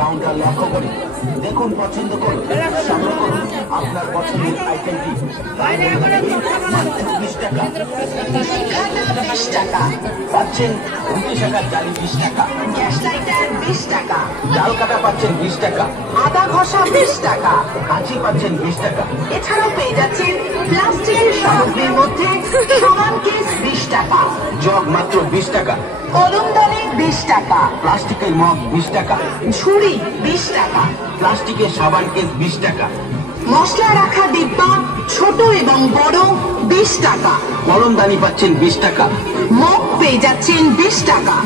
Counter লক্ষ্য করে দেখুন, পছন্দ করুন, সংগ্রহ করুন আপনার পছন্দের আইটেমটি। 20 টাকা পাচ্ছেন, রুটি শাখার ডালি 20 টাকা, গ্যাস লাইটার 20 টাকা, ডাল কাটা পাচ্ছেন 20 টাকা, আদা ঘষা 20 টাকা, কাঁচি পাচ্ছেন 20 টাকা। এছাড়াও পেয়ে যাচ্ছেন প্লাস্টিকের সামগ্রীর মধ্যে সমান কেস 20 টাকা, জগ মাত্র 20 টাকা, কলমদানি 20 টাকা, প্লাস্টিকের মগ 20 টাকা, ঝুড়ি 20 টাকা, প্লাস্টিকের সাবান কেস 20 টাকা, মশলা রাখা ডিব্বা ছোট এবং বড় 20 টাকা, কলমদানি পাচ্ছেন 20 টাকা, মগ পেয়ে যাচ্ছেন 20 টাকা।